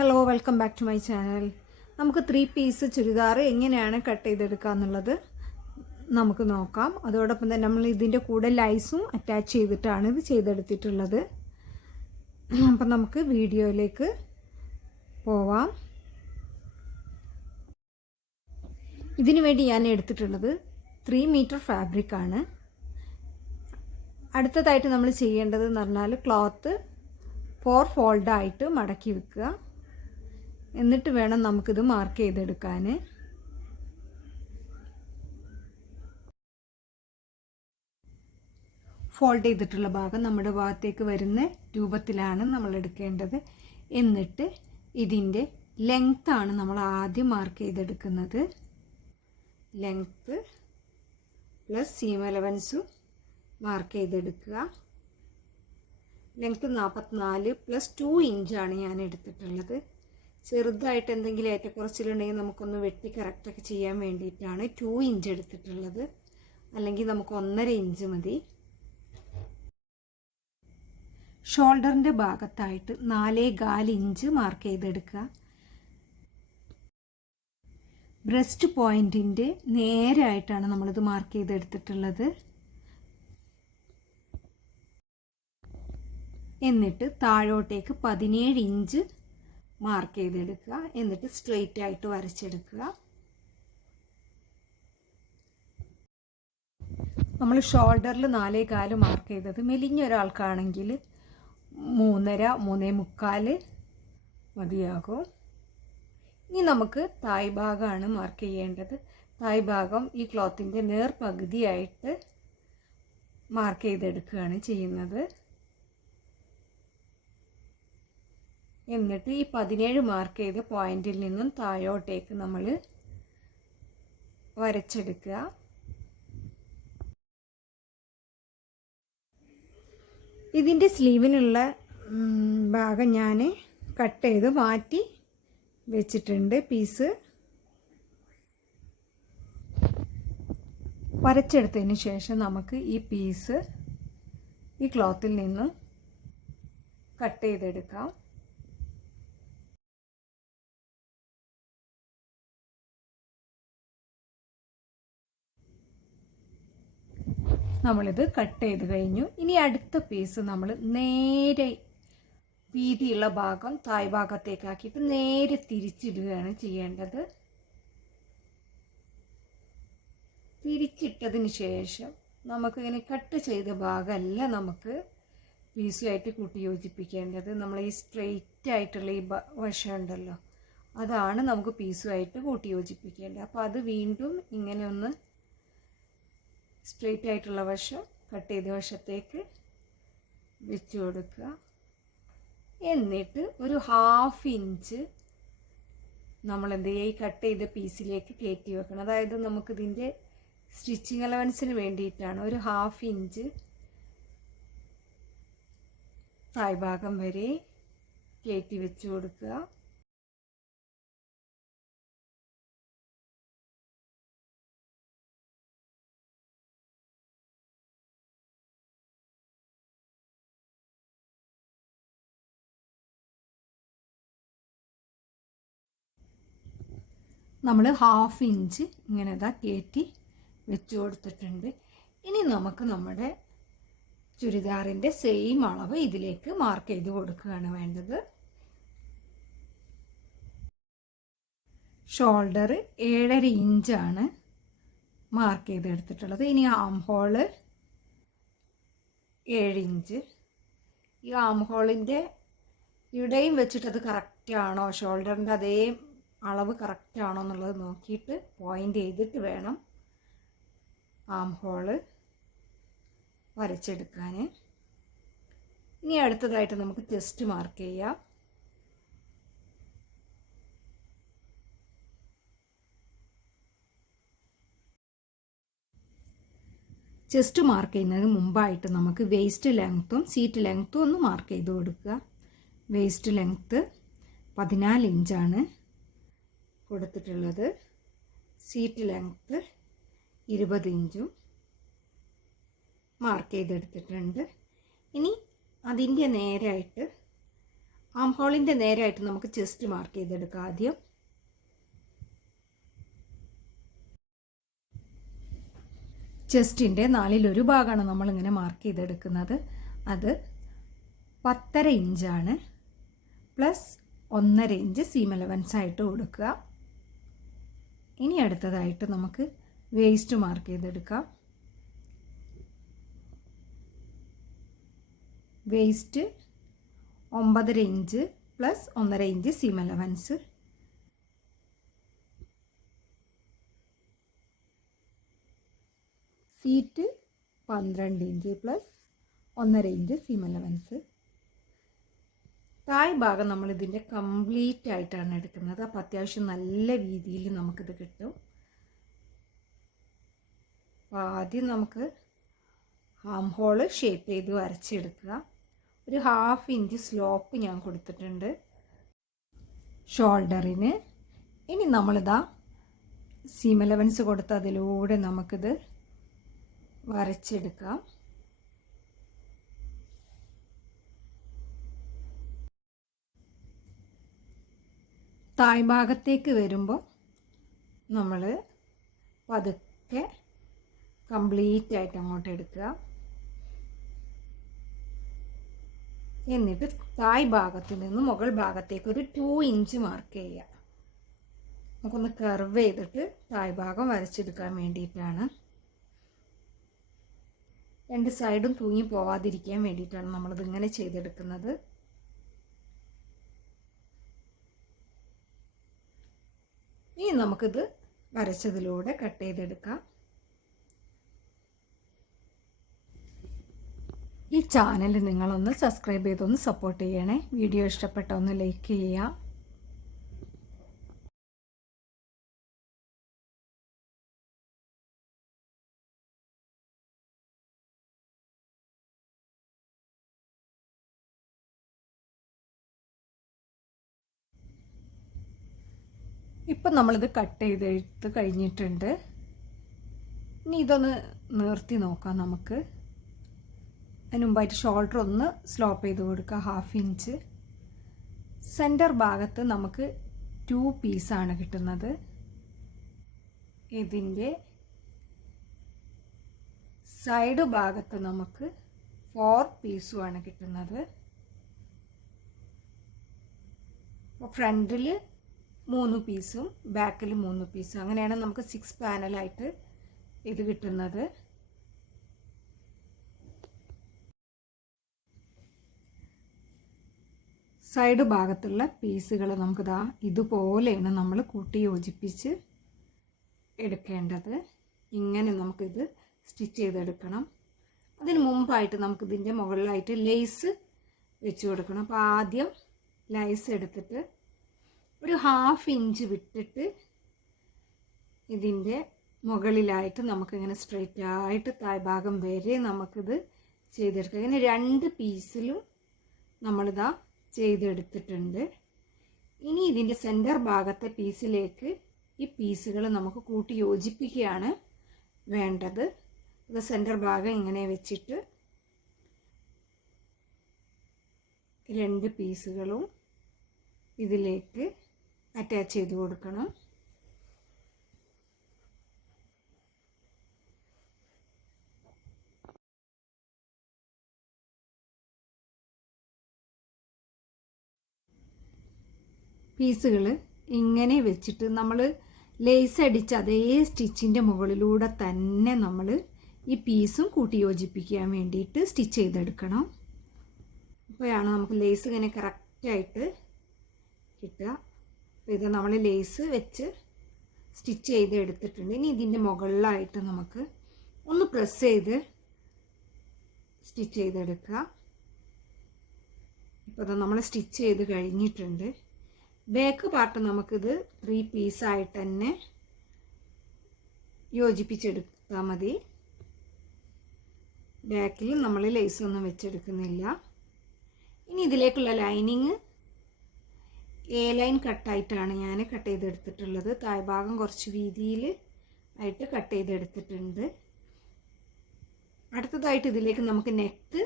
Hello, welcome back to my channel. നമുക്ക് 3 piece churidar എങ്ങനെയാണ് cut ചെയ്തെടുക്കുക എന്നുള്ളത് നമുക്ക് നോക്കാം. അതോടൊപ്പം തന്നെ നമ്മൾ ഇതിൻ്റെ കൂടെ ലൈസും അറ്റാച്ച് ചെയ്തിട്ടാണ് ഇത് ചെയ്തെടുത്തിട്ടുള്ളത്. അപ്പം നമുക്ക് വീഡിയോയിലേക്ക് പോവാം. ഇതിനു വേണ്ടി ഞാൻ എടുത്തിട്ടുള്ളത് 3 മീറ്റർ ഫാബ്രിക്കാണ്. അടുത്തതായിട്ട് നമ്മൾ ചെയ്യേണ്ടത് എന്ന് പറഞ്ഞാൽ ക്ലോത്ത് 4 ഫോൾഡായിട്ട് മടക്കി വെക്കുക. എന്നിട്ട് വേണം നമുക്കിത് മാർക്ക് ചെയ്തെടുക്കാൻ. ഫോൾഡ് ചെയ്തിട്ടുള്ള ഭാഗം നമ്മുടെ ഭാഗത്തേക്ക് വരുന്ന രൂപത്തിലാണ് നമ്മൾ എടുക്കേണ്ടത്. എന്നിട്ട് ഇതിൻ്റെ ലെങ്ത്താണ് നമ്മൾ ആദ്യം മാർക്ക് ചെയ്തെടുക്കുന്നത്. ലെങ്ത്ത് പ്ലസ് സീം അലവൻസും മാർക്ക് ചെയ്തെടുക്കുക. ലെങ്ത്ത് 44 പ്ലസ് 2 ഇഞ്ചാണ് ഞാൻ എടുത്തിട്ടുള്ളത്. ചെറുതായിട്ട് എന്തെങ്കിലും ഏറ്റക്കുറച്ചിലുണ്ടെങ്കിൽ നമുക്കൊന്ന് വെട്ടി കറക്റ്റൊക്കെ ചെയ്യാൻ വേണ്ടിയിട്ടാണ് 2 ഇഞ്ച് എടുത്തിട്ടുള്ളത്. അല്ലെങ്കിൽ നമുക്ക് 1.5 ഇഞ്ച് മതി. ഷോൾഡറിൻ്റെ ഭാഗത്തായിട്ട് 4.25 ഇഞ്ച് മാർക്ക് ചെയ്തെടുക്കുക. ബ്രസ്റ്റ് പോയിൻറ്റിൻ്റെ നേരായിട്ടാണ് നമ്മളിത് മാർക്ക് ചെയ്തെടുത്തിട്ടുള്ളത്. എന്നിട്ട് താഴോട്ടേക്ക് 17 ഇഞ്ച് മാർക്ക് ചെയ്തെടുക്കുക. എന്നിട്ട് സ്ട്രെയിറ്റ് ആയിട്ട് വരച്ചെടുക്കുക. നമ്മൾ ഷോൾഡറിൽ 4.25 മാർക്ക് ചെയ്തത് മെലിഞ്ഞ ഒരാൾക്കാണെങ്കിൽ 3.5 3.25 മതിയാകും. ഇനി നമുക്ക് തായ് ഭാഗമാണ് മാർക്ക് ചെയ്യേണ്ടത്. തായ് ഭാഗം ഈ ക്ലോത്തിൻ്റെ നേർപകുതിയായിട്ട് മാർക്ക് ചെയ്തെടുക്കുകയാണ് ചെയ്യുന്നത്. എന്നിട്ട് ഈ 17 മാർക്ക് ചെയ്ത പോയിന്റിൽ നിന്നും താഴോട്ടേക്ക് നമ്മൾ വരച്ചെടുക്കുക. ഇതിൻ്റെ സ്ലീവിനുള്ള ഭാഗം ഞാൻ കട്ട് ചെയ്ത് മാറ്റി വെച്ചിട്ടുണ്ട്. പീസ് വരച്ചെടുത്തതിന് ശേഷം നമുക്ക് ഈ പീസ് ഈ ക്ലോത്തിൽ നിന്നും കട്ട് ചെയ്തെടുക്കാം. നമ്മളിത് കട്ട് ചെയ്ത് കഴിഞ്ഞു. ഇനി അടുത്ത പീസ് നമ്മൾ നേരെ വീതിയുള്ള ഭാഗം തായ് ഭാഗത്തേക്കാക്കിയിട്ട് നേരെ തിരിച്ചിടുകയാണ് ചെയ്യേണ്ടത്. തിരിച്ചിട്ടതിന് ശേഷം നമുക്കിങ്ങനെ കട്ട് ചെയ്ത ഭാഗമല്ല നമുക്ക് പീസുമായിട്ട് കൂട്ടി യോജിപ്പിക്കേണ്ടത്. നമ്മൾ ഈ സ്ട്രെയിറ്റ് ആയിട്ടുള്ള ഈ വശം ഉണ്ടല്ലോ, അതാണ് നമുക്ക് പീസുമായിട്ട് കൂട്ടി യോജിപ്പിക്കേണ്ടത്. അപ്പോൾ അത് വീണ്ടും ഇങ്ങനെ ഒന്ന് സ്ട്രെയിറ്റ് ആയിട്ടുള്ള വശം കട്ട് ചെയ്ത വശത്തേക്ക് വെച്ച് കൊടുക്കുക. എന്നിട്ട് ഒരു 1/2 ഇഞ്ച് നമ്മൾ എന്ത് ചെയ്യുക, ഈ കട്ട് ചെയ്ത പീസിലേക്ക് കയറ്റി വെക്കണം. അതായത് നമുക്കിതിൻ്റെ സ്റ്റിച്ചിങ് അലവൻസിന് വേണ്ടിയിട്ടാണ്. ഒരു 1/2 ഇഞ്ച് താഴ്ഭാഗം വരെ കയറ്റി വെച്ച് കൊടുക്കുക. നമ്മൾ 1/2 ഇഞ്ച് ഇങ്ങനെ കയറ്റി വെച്ച് കൊടുത്തിട്ടുണ്ട്. ഇനി നമുക്ക് നമ്മുടെ ചുരിദാറിൻ്റെ സെയിം അളവ് ഇതിലേക്ക് മാർക്ക് ചെയ്ത് കൊടുക്കുകയാണ് വേണ്ടത്. ഷോൾഡർ 7.5 ഇഞ്ചാണ് മാർക്ക് ചെയ്തെടുത്തിട്ടുള്ളത്. ഇനി ആം ഹോള് 7 ഇഞ്ച്. ഈ ആം ഹോളിൻ്റെ ഇവിടെയും വെച്ചിട്ടത് കറക്റ്റാണോ, ഷോൾഡറിൻ്റെ അതേ അളവ് കറക്റ്റാണോ എന്നുള്ളത് നോക്കിയിട്ട് പോയിൻ്റ് ചെയ്തിട്ട് വേണം ആം ഹോള് വരച്ചെടുക്കാൻ. ഇനി അടുത്തതായിട്ട് നമുക്ക് ചെസ്റ്റ് മാർക്ക് ചെയ്യാം. ചെസ്റ്റ് മാർക്ക് ചെയ്യുന്നതിന് മുമ്പായിട്ട് നമുക്ക് വേസ്റ്റ് ലെങ്ത്തും സീറ്റ് ലെങ്ത്തും ഒന്ന് മാർക്ക് ചെയ്ത് കൊടുക്കുക. വേസ്റ്റ് ലെങ്ത്ത് 14 ഇഞ്ചാണ് കൊടുത്തിട്ടുള്ളത്. സീറ്റ് ലെങ്ത്ത് 20 ഇഞ്ചും മാർക്ക് ചെയ്തെടുത്തിട്ടുണ്ട്. ഇനി അതിൻ്റെ നേരായിട്ട് ആം ഹോളിൻ്റെ നേരായിട്ട് നമുക്ക് ചെസ്റ്റ് മാർക്ക് ചെയ്തെടുക്കാം. ആദ്യം ചെസ്റ്റിൻ്റെ 4/1 ഭാഗമാണ് നമ്മളിങ്ങനെ മാർക്ക് ചെയ്തെടുക്കുന്നത്. അത് 10.5 ഇഞ്ചാണ്. പ്ലസ് 1.5 ഇഞ്ച് സീം അലവൻസ് ആയിട്ട് കൊടുക്കുക. ഇനി അടുത്തതായിട്ട് നമുക്ക് വേസ്റ്റ് മാർക്ക് ചെയ്തെടുക്കാം. Waist 9.5 inch plus 1.5 inch seam allowance. Seat 12 inch plus 1.5 inch seam allowance. Thigh ഭാഗം നമ്മളിതിൻ്റെ കംപ്ലീറ്റ് ആയിട്ടാണ് എടുക്കുന്നത്. അപ്പോൾ അത്യാവശ്യം നല്ല രീതിയിൽ നമുക്കിത് കിട്ടും. അപ്പോൾ ആദ്യം നമുക്ക് ആം ഹോള് ഷേപ്പ് ചെയ്ത് വരച്ചെടുക്കുക. ഒരു 1/2 ഇഞ്ച് സ്ലോപ്പ് ഞാൻ കൊടുത്തിട്ടുണ്ട് ഷോൾഡറിന്. ഇനി നമ്മളിതാ സീം അലവൻസ് കൊടുത്ത് അതിലൂടെ നമുക്കിത് വരച്ചെടുക്കാം. തായ് ഭാഗത്തേക്ക് വരുമ്പോൾ നമ്മൾ പതുക്കെ കംപ്ലീറ്റ് ആയിട്ട് അങ്ങോട്ട് എടുക്കുക. എന്നിട്ട് തായ് ഭാഗത്ത് നിന്ന് മുകൾ ഭാഗത്തേക്ക് ഒരു 2 ഇഞ്ച് മാർക്ക് ചെയ്യുക. നമുക്കൊന്ന് കർവ് ചെയ്തിട്ട് തായ് ഭാഗം വരച്ചെടുക്കാൻ വേണ്ടിയിട്ടാണ്. 2 സൈഡും തൂങ്ങി പോവാതിരിക്കാൻ വേണ്ടിയിട്ടാണ് നമ്മളിത് ഇങ്ങനെ ചെയ്തെടുക്കുന്നത്. ഇനി നമുക്കിത് വരച്ചതിലൂടെ കട്ട് ചെയ്തെടുക്കാം. ഈ ചാനൽ നിങ്ങളൊന്ന് സബ്സ്ക്രൈബ് ചെയ്തൊന്ന് സപ്പോർട്ട് ചെയ്യണേ. വീഡിയോ ഇഷ്ടപ്പെട്ട ഒന്ന് ലൈക്ക് ചെയ്യുക. ഇപ്പം നമ്മളിത് കട്ട് ചെയ്തെടുത്ത് കഴിഞ്ഞിട്ടുണ്ട്. ഇനി ഇതൊന്ന് നിർത്തി നോക്കാം നമുക്ക്. അതിന് മുമ്പായിട്ട് ഷോൾഡർ ഒന്ന് സ്ലോപ്പ് ചെയ്ത് കൊടുക്കുക 1/2 ഇഞ്ച്. സെൻറ്റർ ഭാഗത്ത് നമുക്ക് 2 പീസാണ് കിട്ടുന്നത്. ഇതിൻ്റെ സൈഡ് ഭാഗത്ത് നമുക്ക് 4 പീസുമാണ് കിട്ടുന്നത്. ഫ്രണ്ടിൽ 3 പീസും ബാക്കിൽ 3 പീസും, അങ്ങനെയാണ് നമുക്ക് 6 പാനലായിട്ട് ഇത് കിട്ടുന്നത്. സൈഡ് ഭാഗത്തുള്ള പീസുകൾ നമുക്കിതാ ഇതുപോലെയാണ് നമ്മൾ കൂട്ടി യോജിപ്പിച്ച് എടുക്കേണ്ടത്. ഇങ്ങനെ നമുക്കിത് സ്റ്റിച്ച് ചെയ്തെടുക്കണം. അതിന് മുമ്പായിട്ട് നമുക്കിതിൻ്റെ മുകളിലായിട്ട് ലേസ് വെച്ച് കൊടുക്കണം. അപ്പോൾ ആദ്യം ലേസ് എടുത്തിട്ട് ഒരു 1/2 ഇഞ്ച് വിട്ടിട്ട് ഇതിൻ്റെ മുകളിലായിട്ട് നമുക്കിങ്ങനെ സ്ട്രെയിറ്റ് ആയിട്ട് താഴ്ഭാഗം വരെ നമുക്കിത് ചെയ്തെടുക്കാം. ഇങ്ങനെ 2 പീസിലും നമ്മളിതാ ചെയ്തെടുത്തിട്ടുണ്ട്. ഇനി ഇതിൻ്റെ സെൻറ്റർ ഭാഗത്തെ പീസിലേക്ക് ഈ പീസുകൾ നമുക്ക് കൂട്ടി യോജിപ്പിക്കുകയാണ് വേണ്ടത്. ഇത് സെൻറ്റർ ഭാഗം ഇങ്ങനെ വെച്ചിട്ട് 2 പീസുകളും ഇതിലേക്ക് അറ്റാച്ച് ചെയ്ത് കൊടുക്കണം. പീസുകൾ ഇങ്ങനെ വെച്ചിട്ട് നമ്മൾ ലേസ് അടിച്ച അതേ സ്റ്റിച്ചിൻ്റെ മുകളിലൂടെ തന്നെ നമ്മൾ ഈ പീസും കൂട്ടി യോജിപ്പിക്കാൻ വേണ്ടിയിട്ട് സ്റ്റിച്ച് ചെയ്തെടുക്കണം. അപ്പോഴാണ് നമുക്ക് ലേസ് ഇങ്ങനെ കറക്റ്റായിട്ട് കിട്ടുക. അപ്പോൾ ഇത് നമ്മൾ ലേസ് വെച്ച് സ്റ്റിച്ച് ചെയ്ത് എടുത്തിട്ടുണ്ട്. ഇനി ഇതിൻ്റെ മുകളിലായിട്ട് നമുക്ക് ഒന്ന് പ്രസ് ചെയ്ത് സ്റ്റിച്ച് ചെയ്തെടുക്കുക. ഇപ്പോൾ ഇത് നമ്മൾ സ്റ്റിച്ച് ചെയ്ത് കഴിഞ്ഞിട്ടുണ്ട്. ബാക്ക് പാർട്ട് നമുക്കിത് 3 പീസായിട്ട് തന്നെ യോജിപ്പിച്ചെടുത്താൽ മതി. ബാക്കിൽ നമ്മൾ ലേസ് ഒന്നും വെച്ചെടുക്കുന്നില്ല. ഇനി ഇതിലേക്കുള്ള ലൈനിങ് എ ലൈൻ കട്ടായിട്ടാണ് ഞാൻ കട്ട് ചെയ്തെടുത്തിട്ടുള്ളത്. താഴ്ഭാഗം കുറച്ച് വീതിയിൽ ആയിട്ട് കട്ട് ചെയ്തെടുത്തിട്ടുണ്ട്. അടുത്തതായിട്ട് ഇതിലേക്ക് നമുക്ക് നെക്ക്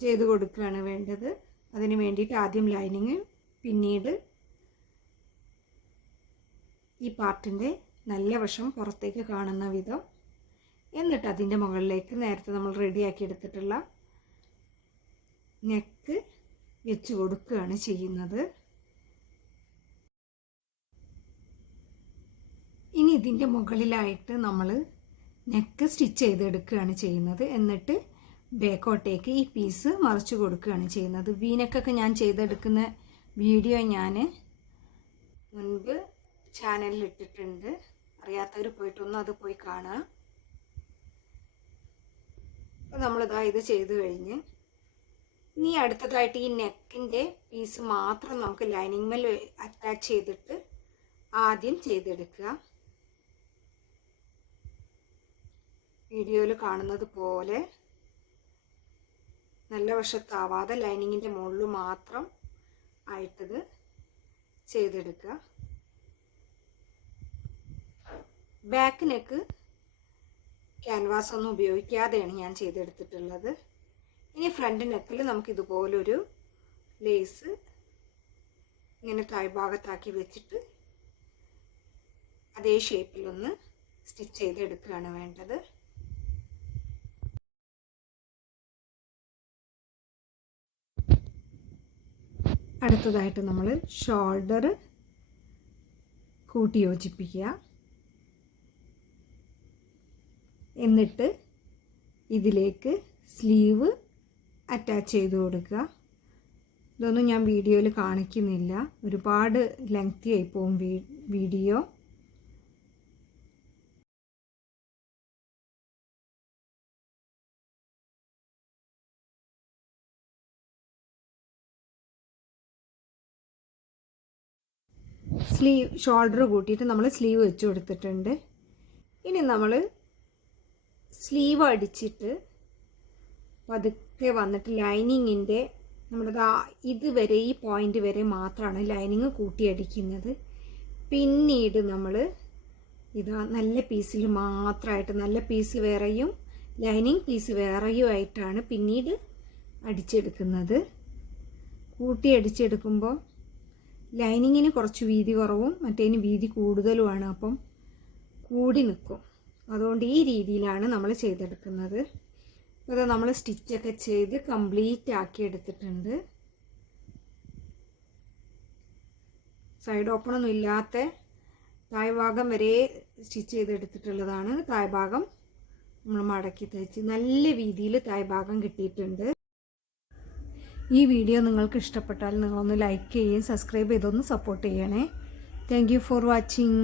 ചെയ്ത് കൊടുക്കുകയാണ് വേണ്ടത്. അതിന് വേണ്ടിയിട്ട് ആദ്യം ലൈനിങ്, പിന്നീട് ഈ പാർട്ടിൻ്റെ നല്ല വശം പുറത്തേക്ക് കാണുന്ന വിധം, എന്നിട്ട് അതിൻ്റെ മുകളിലേക്ക് നേരത്തെ നമ്മൾ റെഡിയാക്കി എടുത്തിട്ടുള്ള നെക്ക് വെച്ച് കൊടുക്കുകയാണ് ചെയ്യുന്നത്. ഇനി ഇതിൻ്റെ മുകളിലായിട്ട് നമ്മൾ നെക്ക് സ്റ്റിച്ച് ചെയ്തെടുക്കുകയാണ് ചെയ്യുന്നത്. എന്നിട്ട് ബാക്കോട്ടേക്ക് ഈ പീസ് മറിച്ച് കൊടുക്കുകയാണ് ചെയ്യുന്നത്. വീനക്കൊക്കെ ഞാൻ ചെയ്തെടുക്കുന്ന വീഡിയോ ഞാൻ മുൻപ് ചാനലിൽ ഇട്ടിട്ടുണ്ട്. അറിയാത്തവർ പോയിട്ടൊന്നും അത് പോയി കാണുക. അപ്പോൾ നമ്മളിതാ ഇത് ചെയ്ത് കഴിഞ്ഞ് ഇനി അടുത്തതായിട്ട് ഈ നെക്കിൻ്റെ പീസ് മാത്രം നമുക്ക് ലൈനിങ് മേൽ അറ്റാച്ച് ചെയ്തിട്ട് ആദ്യം ചെയ്തെടുക്കുക. വീഡിയോയിൽ കാണുന്നത് പോലെ നല്ല വശത്താവാതെ ലൈനിങ്ങിൻ്റെ മുകളിൽ മാത്രം ആയിട്ടത് ചെയ്തെടുക്കുക. ബാക്ക് നെക്ക് ക്യാൻവാസ് ഒന്നും ഉപയോഗിക്കാതെയാണ് ഞാൻ ചെയ്തെടുത്തിട്ടുള്ളത്. ഇനി ഫ്രണ്ട് നെക്കിൽ നമുക്കിതുപോലൊരു ലേസ് ഇങ്ങനെ താഴ്ഭാഗത്താക്കി വെച്ചിട്ട് അതേ ഷേപ്പിലൊന്ന് സ്റ്റിച്ച് ചെയ്തെടുക്കുകയാണ് വേണ്ടത്. അടുത്തതായിട്ട് നമ്മൾ ഷോൾഡർ കൂട്ടി യോജിപ്പിക്കുക. എന്നിട്ട് ഇതിലേക്ക് സ്ലീവ് അറ്റാച്ച് ചെയ്ത് കൊടുക്കുക. ഇതൊന്നും ഞാൻ വീഡിയോയിൽ കാണിക്കുന്നില്ല, ഒരുപാട് ലെങ്തി ആയി പോകും വീഡിയോ. ഷോൾഡർ കൂട്ടിയിട്ട് നമ്മൾ സ്ലീവ് വെച്ച് കൊടുത്തിട്ടുണ്ട്. ഇനി നമ്മൾ സ്ലീവ് അടിച്ചിട്ട് പതുക്കെ വന്നിട്ട് ലൈനിങ്ങിൻ്റെ നമ്മുടെ ഇതുവരെ ഈ പോയിൻ്റ് വരെ മാത്രമാണ് ലൈനിങ് കൂട്ടിയടിക്കുന്നത്. പിന്നീട് നമ്മൾ ഇതാ നല്ല പീസിൽ മാത്രമായിട്ട്, നല്ല പീസ് വേറെയും ലൈനിങ് പീസ് വേറെയും ആയിട്ടാണ് പിന്നീട് അടിച്ചെടുക്കുന്നത്. കൂട്ടി അടിച്ചെടുക്കുമ്പോൾ ലൈനിങ്ങിന് കുറച്ച് വീതി കുറവും മറ്റേതിന് വീതി കൂടുതലുമാണ്, അപ്പം കൂടി നിൽക്കും. അതുകൊണ്ട് ഈ രീതിയിലാണ് നമ്മൾ ചെയ്തെടുക്കുന്നത്. അത് നമ്മൾ സ്റ്റിച്ചൊക്കെ ചെയ്ത് കംപ്ലീറ്റ് ആക്കി എടുത്തിട്ടുണ്ട്. സൈഡ് ഓപ്പണൊന്നും ഇല്ലാത്ത താഴ്ഭാഗം വരെ സ്റ്റിച്ച് ചെയ്തെടുത്തിട്ടുള്ളതാണ്. താഴ്ഭാഗം നമ്മൾ മടക്കി തയ്ച്ച് നല്ല രീതിയിൽ താഴ്ഭാഗം കിട്ടിയിട്ടുണ്ട്. ഈ വീഡിയോ നിങ്ങൾക്ക് ഇഷ്ടപ്പെട്ടാൽ നിങ്ങളൊന്ന് ലൈക്ക് ചെയ്യുകയും സബ്സ്ക്രൈബ് ചെയ്തൊന്ന് സപ്പോർട്ട് ചെയ്യണേ. Thank you for watching.